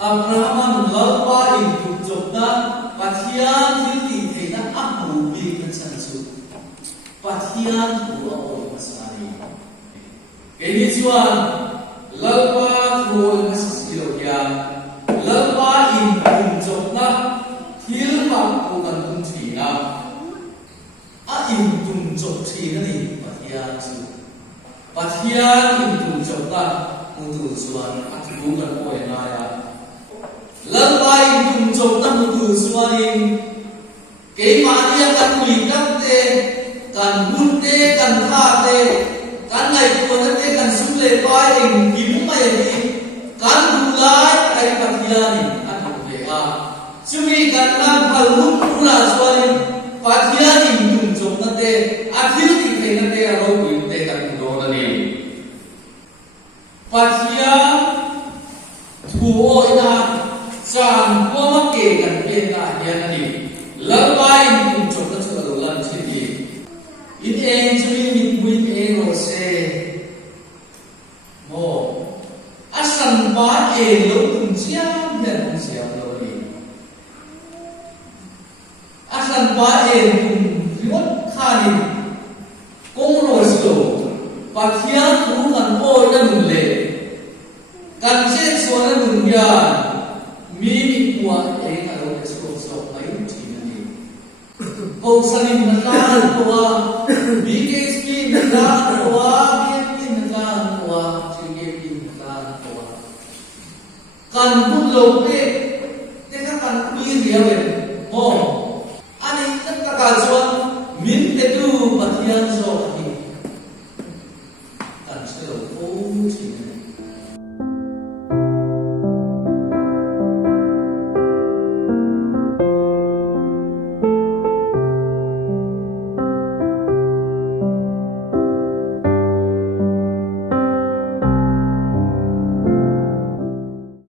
Abraham lalpa in tukjokna pathian hilti theina ahu bi kan sanchu pathian hu oi masani ini chuan lalpa thoi masilo ya lalpa in tukjokna thil ma ko kan tum thina a in tukjok thina ni pathian chu pathian in tukjokna mutu chuan athu kan oi na ya lalpai tum chok ta mutu suanin ke mania kan kulikat te kan hunte kan tha te kan ngai tuan te kan sumle pai eng kim mai ni kan dulai ai pathiani an ve a chumi kan nan phal mun pura suanin pathiani tum chok na te athil ti the na te ro wi te kan do na ni pathian thuo ina Chan ko ma ke kan pe na hian ani lalpai in chok na chu lo lan chi ni in eng chui mit bui pe ro se mo asan ba e lo tum sia hian ong sia lo ni asan ba e tum riot kha ni kong ro sto pathian tu kan oi na mun le kan se so na mun ya mi kuwa e ka lo so so mai ti ni ko sanin na kan kuwa BKSP na kan kuwa BNP na kan kuwa TKP na kan kuwa kan pun lo pe te ka kan pi ria we